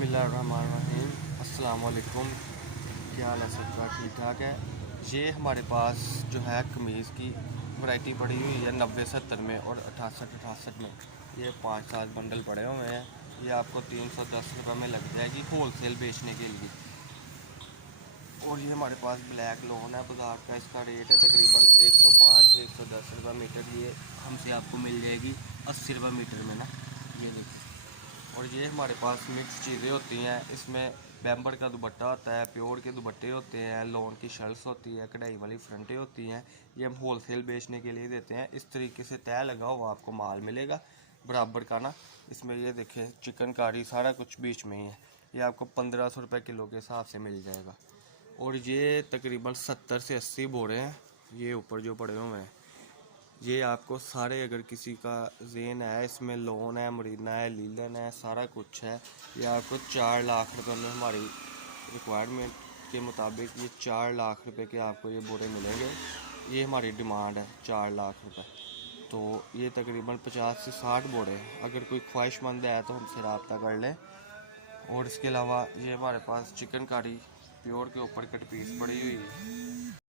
बिस्मिल्लाहिर्रहमानिर्रहीम। अस्सलाम वालेकुम। क्या हाल है सबका? ठीक ठाक है। ये हमारे पास जो है कमीज़ की वैरायटी पड़ी हुई है 90-70 में और 68-68 में। ये 5-7 बंडल पड़े हुए हैं। ये आपको 310 रुपये में लग जाएगी होल सेल बेचने के लिए। और ये हमारे पास ब्लैक लोन है बाज़ार का। इसका रेट है तकरीबन 105-110 रुपये मीटर। ये हमसे आपको मिल जाएगी 80 रुपये मीटर में ना। ये देखिए। और ये हमारे पास मिक्स चीज़ें होती हैं। इसमें बैम्बर का दुपट्टा होता है, प्योर के दुपट्टे होते हैं, लॉन की शर्ट्स होती है, कढ़ाई वाली फ्रंटें होती हैं। ये हम होल सेल बेचने के लिए देते हैं। इस तरीके से तय लगा हुआ आपको माल मिलेगा बराबर का ना। इसमें ये देखें चिकनकारी सारा कुछ बीच में ही है। ये आपको 1500 रुपये किलो के हिसाब से मिल जाएगा। और ये तकरीबन 70 से 80 बोरे हैं। ये ऊपर जो पड़े हुए हैं ये आपको सारे, अगर किसी का जेन है, इसमें लोन है, मरीना है, लीलन है, सारा कुछ है। ये आपको 4 लाख रुपए में हमारी रिक्वायरमेंट के मुताबिक ये 4 लाख रुपए के आपको ये बोरे मिलेंगे। ये हमारी डिमांड है 4 लाख रुपए। तो ये तकरीबन 50 से 60 बोरे हैं। अगर कोई ख्वाहिशमंद है तो हमसे रब्ता कर लें। और इसके अलावा ये हमारे पास चिकन कारी प्योर के ऊपर कट पीस पड़ी हुई है।